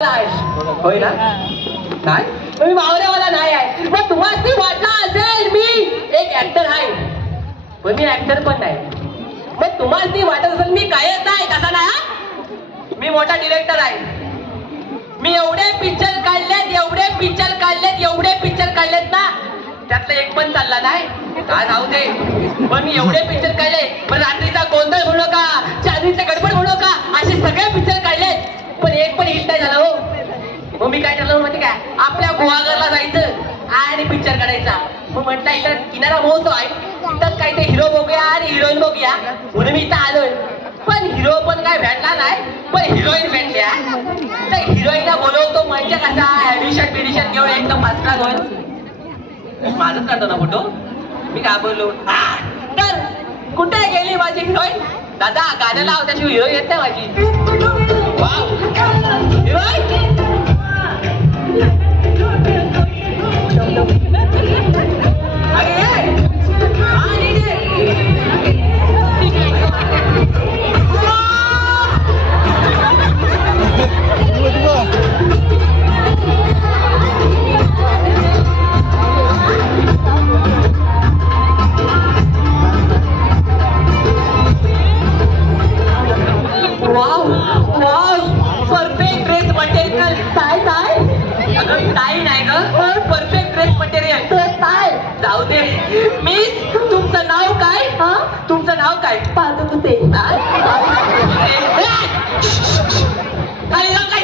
होय ना? काय मी मावऱ्यावाला नाही आहे. मग तुम्हाला वाटला असेल मी एक ऍक्टर आहे, पण मी ऍक्टर पण नाही. मग तुम्हाला वाटत असेल मी कायच नाही, कसा नाही. मी मोठा डिरेक्टर आहे. मी एवढे पिक्चर काढलेत, एवढे पिक्चर काढलेत, एवढे पिक्चर काढलेत ना, त्यातलं एक पण चालला नाही. काय जाऊ दे, पण मी एवढे पिक्चर काढले. पण रात्रीचा गोंधळ म्हणू का, चांदीचा गडबड म्हणू का, असे सगळे पिक्चर काढलेत, पण एक पण हिट नाही झाला हो. मग मी काय ठरवलं माहिती काय, आपल्या गुहागरला जायचं आणि पिक्चर काढायचा. मग म्हटलं इथं किनारा महोत्सव आहे, इथं काही ते हिरो बघूया आणि हिरोईन बघूया म्हणून मी इथं आलोय. पण हिरो पण काय भेटला नाही, पण हिरोईन भेटल्या. तर हिरोईनला बोलवतो म्हणजे कसा ऍडिशन बिडिशन घेऊन एकदम मस्त होईल. माझंच करतो ना फोटो, मी काय बोललो. तर कुठे गेली माझी हिरोईन? दादा गाणं लाव, त्याशिवाय हिरोईन येत नाही माझी. Wow heroine perfect dress material. काय काय अगं काही नाही ग, परफेक्ट ड्रेस मटेरियल. काय जाऊ दे. मिस तुमचं नाव काय? तुमचं नाव काय? पादकुते. काय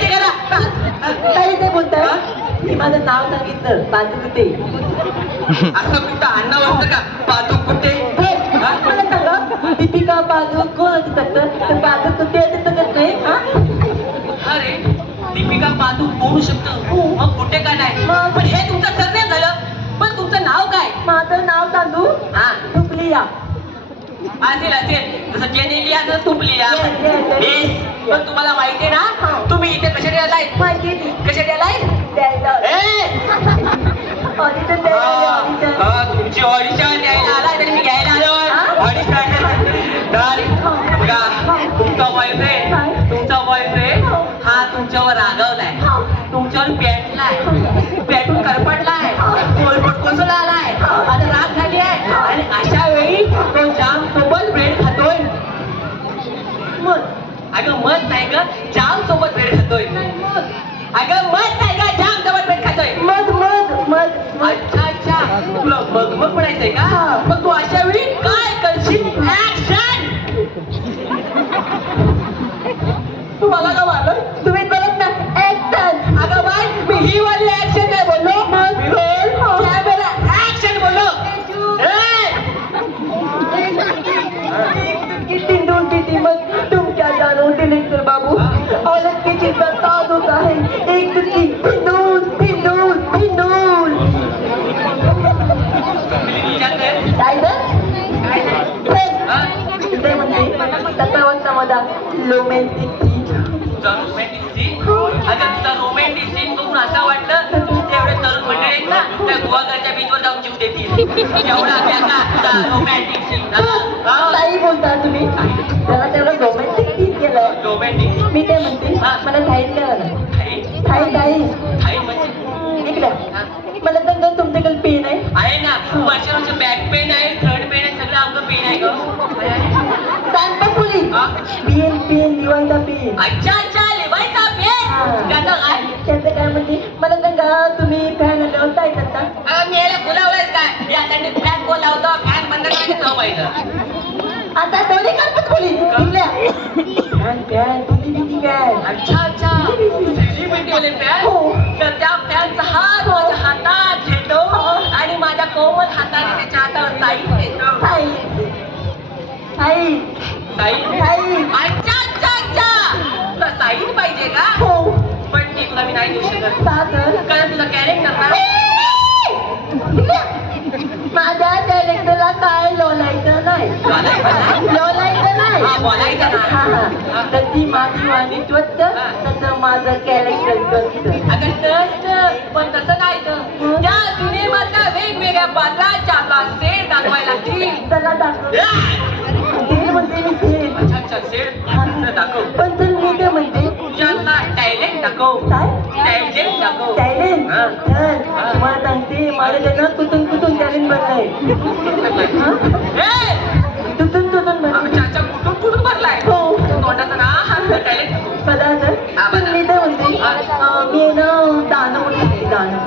ते करा काही ते बोलताय. मी माझं नाव सांगितलं, पादकुते. असं कुठं आणणं असतं का पादकुते? मला सांगा, दीपिका पादुकोण कोण असतं? पादकुते करतोय. अरे दीपिका पादू बोलू शकतो, मग कुठे का नाही. पण हे तुमचं सरनेम झालं, पण तुमचं नाव काय? माझं नाव तांदू. तुपलिया. असेल असेल, जसं जेनेलिया तसं तुपलिया. पण तुम्हाला माहितीये ना तुम्ही इथे कशाने आलाय? माहिती कशाने आलाय? तुमची ऑडिशन द्यायला आलाय, तरी मी घ्यायला आलो. ऑडिशन बघा, तुमचा बॉयफ्रेंड हा तुमच्यावर रागवलाय, तुमच्यावर पेटून करपटलाय, कोसळला आलाय, आता राग झाली आहे. आणि अशा वेळी तो जाम सोबत ब्रेड खातोय. अगं मत नाही ग, जाम सोबत ब्रेड खातोय. अगं मत नाही ग, जाम सोबत ब्रेड खातोय. अच्छा अच्छा, तुला मग म्हणायचंय का? मग तू अशा वेळी काय करशील? ऍक्शन. तू मला का मारलं? तुम्ही बघत ना ऍक्शन. अगं बाय, मी ही वाली ऍक्शन काय बोललो? कॅमेरा ऍक्शन बोललो. दोन किती मग तुमच्या जाणून डिरेक्टर बाबू औरत की चिंता ताज होता है. एक दुसरी भिंडून भिंडून भिंडून. काय ते म्हणते तत्वावरचा माझा रोमॅन्टिक सीन. अगं तुझा रोमॅन्टिक सीन बघून असं वाटलं तेवढे तरुण मंडळी आहेत ना, त्या गुहागरच्या बीचवर जाऊन जीव देतील. एवढा तुझा रोमॅन्टिक सीन. काही बोलता तुम्ही? त्याला तेवढं रोमॅन्टिक सीन केलं. रोमॅन्टिक मी काय म्हणते, मला थाईट करा ना. थाई म्हणजे इकडे मला तर तुमच्याकडे पेन आहे ना. वर्ष बॅक पेन आहे, फ्रंट पेन आहे, सगळं अंग पेन आहे ग. पेन लिवायचा पेन. अच्छा अच्छा, लिवायचा पेन. त्याचं काय म्हणते मला सांगा, तुम्ही फॅन आल्यावर काय करता? मी याला बोलावलंय काय, या थंडीत फॅन कोण लावतो? फॅन बंद करायचं पाहिजे. आता दोन्ही करतात खोली फॅन. अच्छा अच्छा, सेलिब्रिटीवाले फॅन. तर त्या फॅनचा हात माझ्या हातात घेतो आणि माझ्या कोमल हाताने त्याच्या हातावर साईड घेतो. अच्छा अच्छा अच्छा, तुला साईड पाहिजे का? पण ती तुला मी नाही देऊ शकत, कारण तुझा कॅरेक्टर माझ्या कॅरेक्टरला काय लोलायचं नाही. बोलायचं नाही. तर ती माझी वाणी स्वच्छ, तसं माझं कॅरेक्टर स्वच्छ. अगं पण तसं नाही ग, त्या सिनेमाच्या वेगवेगळ्या पात्राच्या आपला सेट दाखवायला लागतील. चला दाखव. म्हणते मी सेट. अच्छा सेट दाखव. पण चल मी काय म्हणते, तुझ्यातला टॅलेंट दाखव. काय टॅलेंट दाखव. टॅलेंट हा. तर मला सांगते मला त्यानं कुठून कुठून टॅलेंट बनलंय कुठून कुठून बनलंय अच्छा कुठून कुठून भरलाय हो तोंडाचा ना हा टॅलेंट पदार्थ हा, बघा. मी तर म्हणते मी ना दानं म्हणते दानं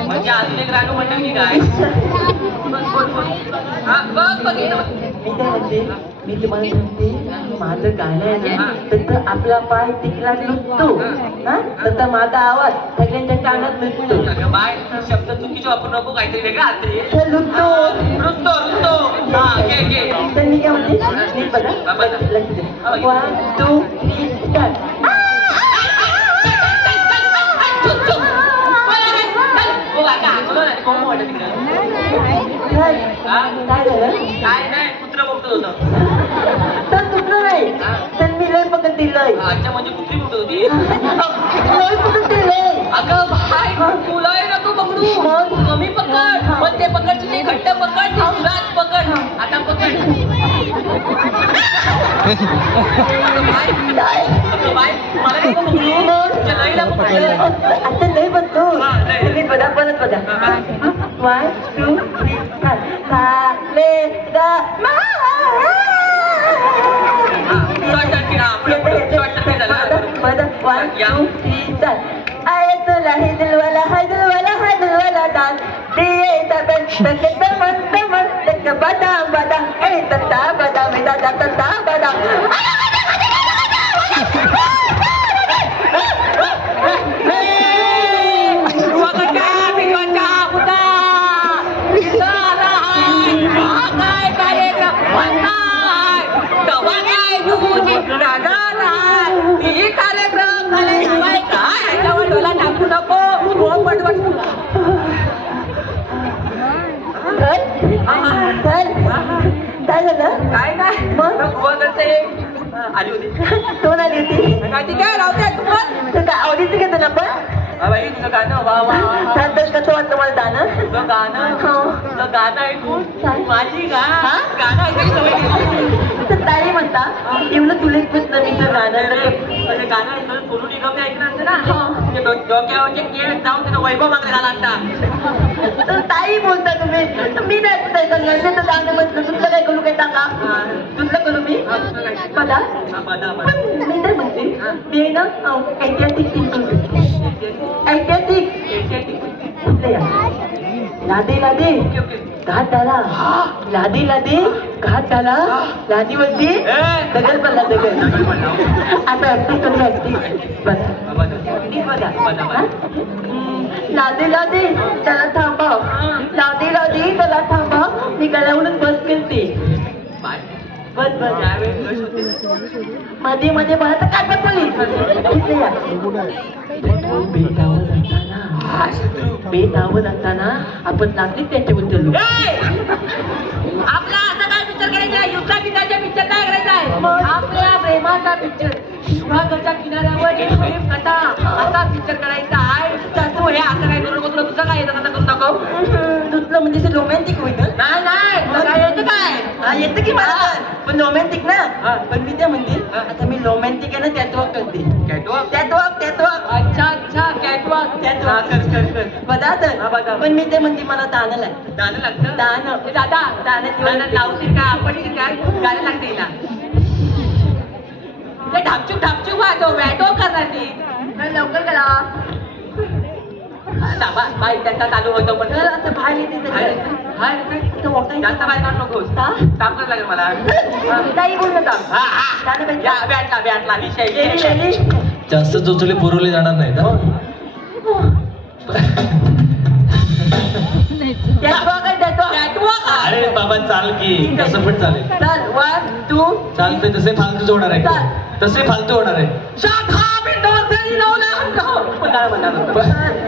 म्हणजे अजून एक रानू म्हणलं की काय हा, बघ इथं. मी काय म्हणते मी तुम्हाला म्हणते माझं गाणं आहे ना तसं आपला पाय तिकला लुटतो हा तसा माझा आवाज सगळ्यांच्या कानात लुटतो अगं बाय शब्द चुकीचे वापरू नको काहीतरी वेगळा अर्थ आहे. तर लुटतो रुसतो रुसतो हा घे तर मी काय म्हणते नीट बघा लक्ष दे 1 2 3 स्टार्ट काय झालं काय नाही कुत्र बघतो होतं. तर कुठलं नाही तर मी लय पकडून दिलंय अच्छा म्हणजे कुत्री बघतो होती. लय पकडून दिलंय अगं भाई तुलाही नको पकडू कमी पकड पण ते पकडची ते घट्ट पकड ते सुरात पकड आता पकड अगं बाय मला नको पकडू तुझ्या लईला पकडलं आता लय बघतो तुम्ही बघा परत बघा 1 2 3 खाले गा बदाम बदाम ए तता बदाम दादा तता बदाम काय झालं काय नाही मग गोवा करते आली होती कोण आली होती ती काय लावते तू पण तर काय आवडीचं घेतो ना पण बाई तुझं गाणं वा वा तर कसं वाटतं मला गाणं तुझं गाणं तुझं गाणं ऐकून काय? माझी गाणं ऐकायची सवय गेली. तर ताई म्हणता एवढं तुला येत नाही मी तर गाणं म्हणजे गाणं ऐकलं सोनू निगम ऐकलं असतं ना ते डोक्यावरचे केळ जाऊन त्याचा वैभव मागला झाला असता. तर ताई बोलता तुम्ही मी नाही तर गाणं म्हटलं तुमचं काय करू काय टाका तुमचं करू मी पदा मी तर म्हणते मी ना ऐतिहासिक लादे लादे घाट आला लादे लादे घाट आला लादी वरती दगड पडला दगड आता ऍक्टिंग करू ऍक्टिंग बघा लादे लादे त्याला थांबा लादे लादे त्याला थांबा मी गळ्यावरून बस केलते बस बस मध्ये मध्ये मला तर काय बेटावर असताना आपण नागरिक त्यांच्याबद्दल आपला असा काय पिक्चर करायचा युद्धा गीताचा पिक्चर काय करायचा आहे आपल्या प्रेमाचा पिक्चर शिवसागरच्या किनाऱ्यावर एक प्रेम कथा असा पिक्चर करायचा आहे तर तू हे असं काय करू नको तुला तुझं काय येतं करू नको तुझं म्हणजे ते रोमॅन्टिक होईल नाही नाही तुला काय येतं काय येतं की मला पण रोमॅन्टिक ना पण मी त्या म्हणते आता मी रोमॅन्टिक आहे ना कॅटवॉक करते कॅटवॉक अच्छा अच्छा कॅटवॉक कर पदार्थ पण मी ते म्हणते मला दाणं लागतं गाणं लागतं दाणं दादा दाणं लावतील काय आपण काय गाणं लागते हिला ते ढापचूक वाजव वॅटो करणार ती लवकर करा बाई त्यांचा चालू होतो पण आता बाहेर येते जास्त बाहेर काढू नकोस काम करायला लागेल मला काही बोल नका बॅटला विषय जास्त चोचले पुरवले जाणार नाहीत अरे बाबा चाल की कसं पण चालेल चल 1 2 चालतंय तसे फालतू होणार आहे तसे फालतू होणार आहे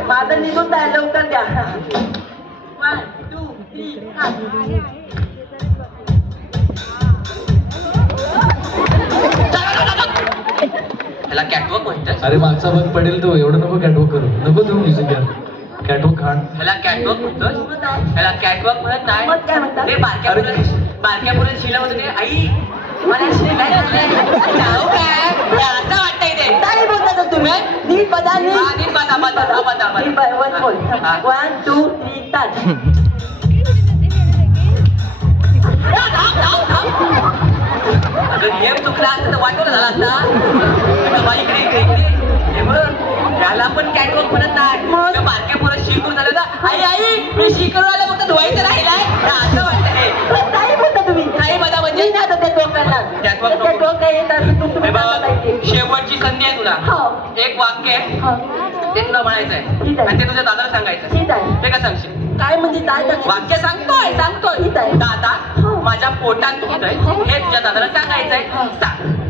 माझं निघून जायला लवकर द्या 1 2 3 त्याला कॅटवॉक म्हणतात अरे मागचा भाग पडेल तो एवढं नको कॅटवॉक करू नको तू म्युझिक घ्या कॅटवॉक खाण ह्याला कॅटवॉक म्हणतोस ह्याला कॅटवॉक म्हणत नाही मग काय म्हणतात? ते बारक्या मुलं शिला होते ते आई मनाशी काय झालंय? जाऊ काय? हे असं वाटतंय ते. काय बोलता तर तुम्ही नीट बघा नीट. हा, नीट बघा, बघा. नीट बघा, वन बोल. हा. 1 2 3 स्टार्ट. अगं नियम चुकला असता तर वाटवलं झाला असता. अगं बाई, इकडे हे बघ, याला पण कॅटवॉक म्हणत नाही. त्या बारक्या पोरं शिकून झालं ना, आई मी शिकून आलं फक्त धुवायचं राहिलाय. असं वाटतंय. काय बोलता तुम्ही काही बघा म्हणजे नाही आता त्या डोक्याला Catwalk नको. त्या डोक्या येत असं हे तुम्ही बघ, पाहिजे. शेवटची संधी आहे तुला. हो. एक वाक्य आहे, हो. ते तुला म्हणायचं ठीक आहे आहे. आणि ते तुझ्या दादाला सांगायचं. ठीक आहे. ते का सांगशील? काय म्हणजे काय सांगायचं? वाक्य सांगतोय ठीक आहे. दादा हो. माझ्या पोटात दुखतंय हे तुझ्या दादाला सांगायचंय. हो. सांग.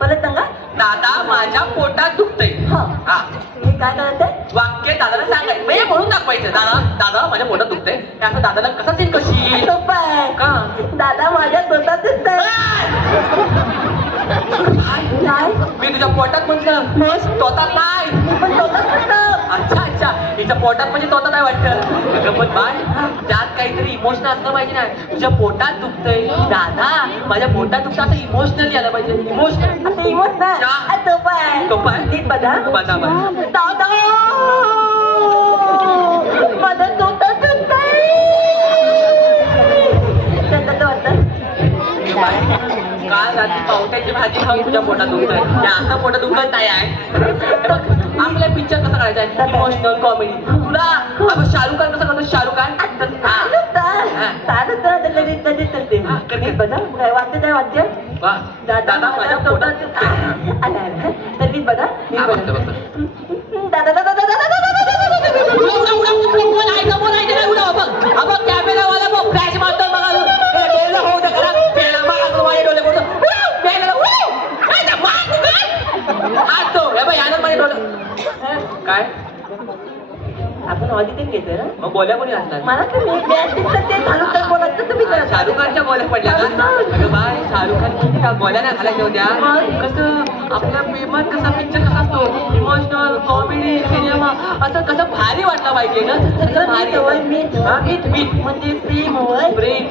परत सांगा. दादा माझ्या पोटात दुखतंय. हो. हा, हे काय करायचंय? वाक्य दादाला सांगायचं म्हणजे म्हणून दाखवायचं. दादा माझ्या पोटात दुखतंय हे असं दादाला कसं सीन कशी सोपं आहे. का? दादा माझ्या स्वतःच काय मी तुझ्या पोटात म्हटलं मस्त. तोतात नाही. मी पण स्वतःच अच्छा हिच्या पोटात म्हणजे तोता काय वाटतं. अगं पण बाय, त्यात काहीतरी इमोशनल असलं पाहिजे ना. तुझ्या पोटात दुखतंय दादा माझ्या पोटात दुखतं असं इमोशनली आलं पाहिजे. इमोशनल आता इमोट ना हा. सोपं आहे. सोपं आहे? नीट बघा. बघा. दादा माझं स्वतःच काल रात्री पावट्याची भाजी खाऊन तुझ्या पोटात दुखतंय. हे असं पोटात दुखत नाही आहे. हे बघ, आपल्या पिक्चर कसं करायचं आहे इमोशनल कॉमेडी. तुला आपण शाहरुख खान कसं करतो शाहरुख खान. हा, कर. वाद्य काय वाद्य वा, दादा माझ्या पोटात दुखतंय. तर नीट बघा हा, बघतो. दादा दादा दादा बोलायचं नाही उडा बघ. अबघ कॅमेरावाला बघ फ्लॅश मारतो बघा. हे डोळे होऊ दे करा. पेला मारा माझे डोळे मोठं. पेला आज तो हे बघ यानं माझे डोळे काय आपण ऑडिटिंग घेतोय ना मग बोल्या कोणी असतात. मला तर मी ते घालून तर बोलायचं तुम्ही करा. शाहरुख खानच्या बोल्या पडल्या का? अगं बाय, शाहरुख खान बोल्या नाही घालायच्या होत्या. कसं आपल्या प्रेमात कसा पिक्चर कसा असतो इमोशनल कॉमेडी सिनेमा असं कसं भारी वाटलं पाहिजे ना. असं भारी होय मीठ हा, मीठ म्हणजे प्रेम होय प्रेम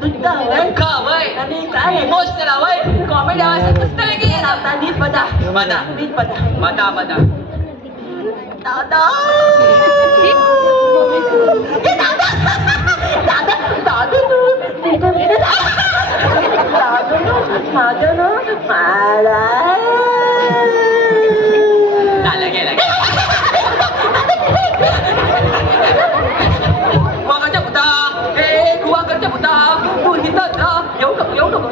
दुःख होय का वय आणि काय इमोशनल हवंय कॉमेडी हवंय मस्त वेगळी आहे ना. आता नीट बघा बघा. नीट बघा बघा. दादा ए, दादा दादा दादू माझं ना मला झालं गेलं कुवाकडच्या भूता हे कुवाकडच्या भूता तू हिथं जा. येऊ नको